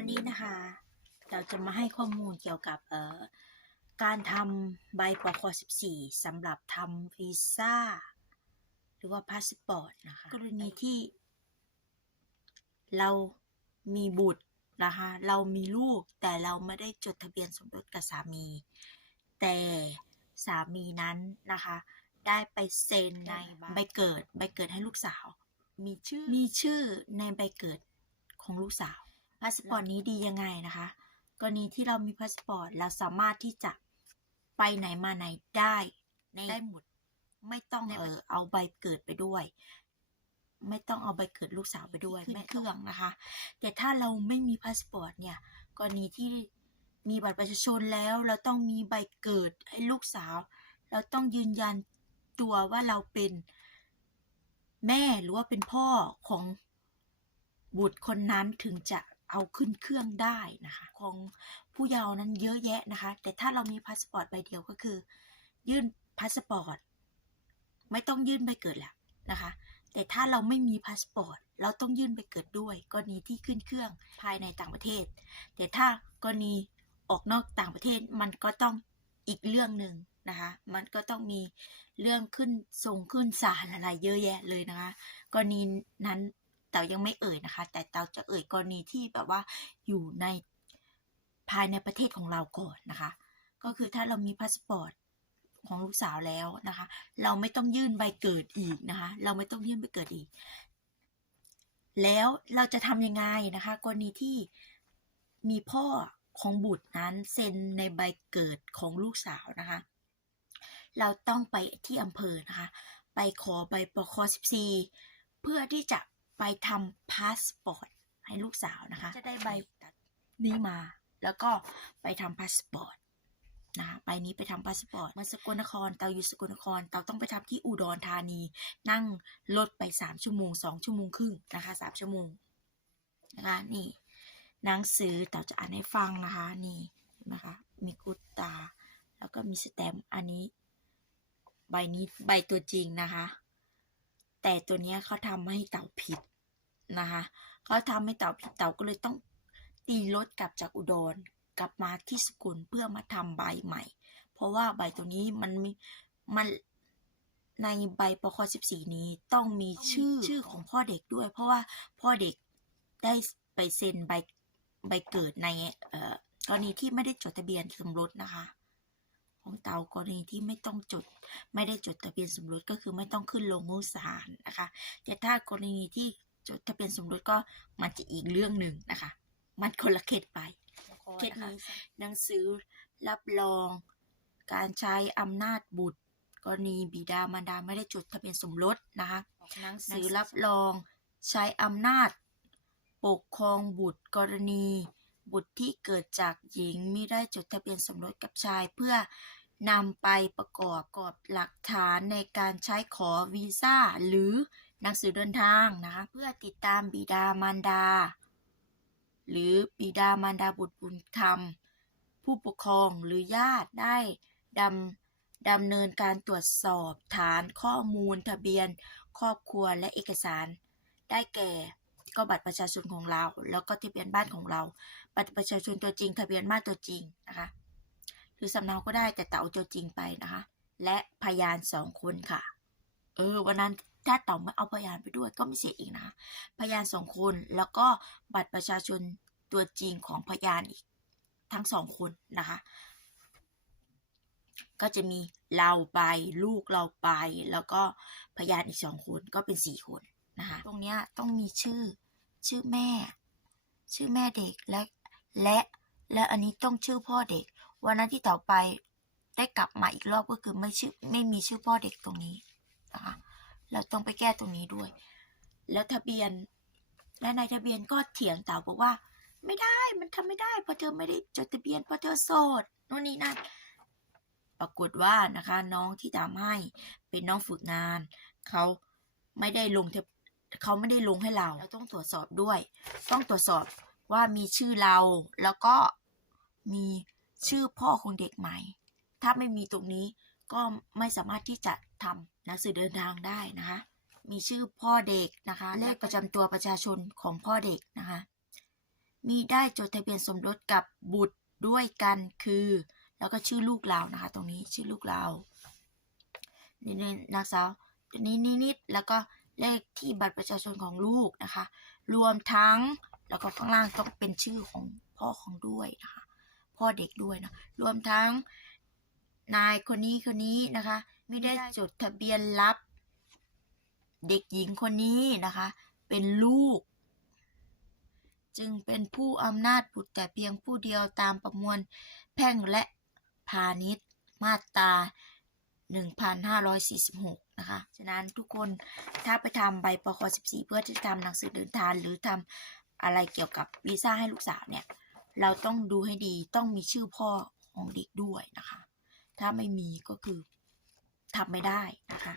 วันนี้นะคะเราจะมาให้ข้อมูลเกี่ยวกับเอ่อการทำใบปค14สำหรับทำวีซ่าหรือว่าพาสปอร์ตนะคะกรณีที่ เรามีบุตรนะคะเรามีลูกแต่เราไม่ได้จดทะเบียนสมรสกับสามี แต่สามีนั้นนะคะ ได้ไปเซ็นในใบเกิดใบเกิดให้ลูกสาว มีชื่อมีชื่อในใบเกิดของลูกสาว พาสปอร์ตนี้ดียังไงนะคะ กรณีที่เรามีพาสปอร์ตเราสามารถที่จะไปไหนมาไหนได้ในได้หมด ไม่ต้องเออเอาใบเกิดไปด้วย ไม่ต้องเอาใบเกิดลูกสาวไปด้วยไม่เครื่องนะคะ แต่ถ้าเราไม่มีพาสปอร์ตเนี่ย กรณีที่มีบัตรประชาชนแล้ว เราต้องมีใบเกิดให้ลูกสาว เราต้องยืนยันตัวว่าเราเป็นแม่หรือว่าเป็นพ่อของบุตรคนนั้นถึงจะ เอาขึ้นเครื่องได้นะคะ ของผู้เยาว์นั้นเยอะแยะนะคะ แต่ถ้าเรามีพาสปอร์ตใบเดียวก็คือ ยื่นพาสปอร์ตไม่ต้องยื่นใบเกิดแหละนะคะ แต่ถ้าเราไม่มีพาสปอร์ตเราต้องยื่นใบเกิดด้วย กรณีที่ขึ้นเครื่องภายในต่างประเทศ แต่ถ้ากรณีออกนอกต่างประเทศมันก็ต้องอีกเรื่องหนึ่งนะคะ มันก็ต้องมีเรื่องขึ้นส่งขึ้นศาลอะไรเยอะแยะเลยนะคะ กรณีนั้น เต๋ายังไม่เอ่ยนะคะ แต่เตาจะเอ่ยกรณีที่แบบว่าอยู่ในภายในประเทศของเราก่อนนะคะ ก็คือถ้าเรามีพาสปอร์ตของลูกสาวแล้วนะคะ เราไม่ต้องยื่นใบเกิดอีกนะคะ เราไม่ต้องยื่นใบเกิดอีก แล้วเราจะทำยังไงนะคะ กรณีที่มีพ่อของบุตรนั้นเซ็นในใบเกิดของลูกสาวนะคะ เราต้องไปที่อำเภอนะคะ ไปขอใบปค14เพื่อที่จะ ไปทำพาสปอร์ตให้ลูกสาวนะคะ จะได้ใบนี้มา แล้วก็ไปทำพาสปอร์ตนะคะใบนี้ไปทำพาสปอร์ตเมื่อสกลนครเตาอยู่สกลนครเตาต้องไปทำที่อุดรธานี นั่งรถไป3ชั่วโมง2ชั่วโมงครึ่งนะคะ3ชั่วโมงนะคะนี่หนังสือเตาจะอ่านให้ฟังนะคะนี่เห็นไหมคะมีกุตตา แล้วก็มีสแตมป์อันนี้ ใบนี้ใบตัวจริงนะคะ แต่ตัวเนี้ยเขาทำให้เต่าผิด นะคะเขาทำให้เต่าผิดเต่าก็เลยต้องตีรถกลับจากอุดรกลับมาที่สกุลเพื่อมาทำใบใหม่ เพราะว่าใบตัวนี้มันมีมันในใบปค14 นี้ต้องมีชื่อชื่อของพ่อเด็กด้วย เพราะว่าพ่อเด็กได้ไปเซ็นใบใบเกิดในเอ่อกรณีที่ไม่ได้จดทะเบียนสมรสนะคะ ของเตากรณีที่ไม่ต้องจดไม่ได้จดทะเบียนสมรสก็คือไม่ต้องขึ้นลงมือศาลนะคะ แต่ถ้ากรณีที่ จดทะเบียนสมรสก็มันจะอีกเรื่องหนึ่งนะคะ มันคนละเขตไปเขตนี้หนังสือรับรอง การใช้อำนาจบุตรกรณีบิดามารดาไม่ได้จดทะเบียนสมรสนะคะหนังสือรับรองใช้อำนาจ ปกครองบุตรกรณี บุตรที่เกิดจากหญิงมิได้จดทะเบียนสมรสกับชายเพื่อนำไปประกอบกับหลักฐานในการใช้ขอวีซ่าหรือ หนังสือเดินทางนะคะเพื่อติดตามบิดามารดา หรือบิดามารดาบุตรบุญธรรม ผู้ปกครองหรือญาติได้ดำดำเนินการตรวจสอบฐานข้อมูลทะเบียนครอบครัวและเอกสาร ได้แก่ก็บัตรประชาชนของเรา แล้วก็ทะเบียนบ้านของเรา บัตรประชาชนตัวจริง ทะเบียนบ้านตัวจริงนะคะหรือสำเนาก็ได้แต่เต่าเอาตัวจริงไปนะคะ และพยานสองคนค่ะ เออวันนั้นถ้าเต่าไม่เอาพยานไปด้วยก็ไม่เสียอีกนะ พยานสองคนแล้วก็บัตรประชาชนตัวจริงของพยานอีกทั้งสองคนนะคะ ก็จะมีเราไปลูกเราไป แล้วก็พยานอีกสองคนก็เป็นสี่คนนะคะตรงนี้ต้องมีชื่อชื่อแม่ ชื่อแม่เด็กและและและอันนี้ต้องชื่อพ่อเด็ก วันนั้นที่เต่าไปได้กลับมาอีกรอบก็คือไม่ชื่อไม่มีชื่อพ่อเด็กตรงนี้นะคะ เราต้องไปแก้ตรงนี้ด้วย แล้วทะเบียน และในทะเบียนก็เถียงเต่าบอกว่า ไม่ได้มันทำไม่ได้เพราะเธอไม่ได้จดทะเบียนเพราะเธอโสดโน่นนี่นั่นปรากฏว่านะคะน้องที่ทำให้เป็นน้องฝึกงานเขาไม่ได้ลงเขาไม่ได้ลงให้เราเราต้องตรวจสอบด้วย ต้องตรวจสอบว่ามีชื่อเราแล้วก็มีชื่อพ่อของเด็กไหมถ้าไม่มีตรงนี้ ก็ไม่สามารถที่จะทำหนังสือเดินทางได้นะคะ มีชื่อพ่อเด็กนะคะ เลขประจำตัวประชาชนของพ่อเด็กนะคะ มีได้จดทะเบียนสมรสกับบุตรด้วยกันคือ แล้วก็ชื่อลูกเรานะคะ ตรงนี้ชื่อลูกเรานี่นี่นางสาวนี้นินิดแล้วก็เลขที่บัตรประชาชนของลูกนะคะ รวมทั้งแล้วก็ข้างล่างต้องเป็นชื่อของพ่อของด้วยนะคะ พ่อเด็กด้วยนะ รวมทั้ง นายคนนี้คนนี้นะคะ ไม่ได้จดทะเบียนรับ เด็กหญิงคนนี้นะคะ เป็นลูก จึงเป็นผู้อำนาจบุตรแต่เพียงผู้เดียวตามประมวลแพ่งและพาณิชย์มาตรา 1546 นะคะ ฉะนั้นทุกคนถ้าไปทำใบปค14 เพื่อที่จะทำหนังสือเดินทางหรือทำอะไรเกี่ยวกับวีซ่าให้ลูกสาวเนี่ย เราต้องดูให้ดีต้องมีชื่อพ่อของเด็กด้วยนะคะ ถ้าไม่มีก็คือทำไม่ได้นะคะ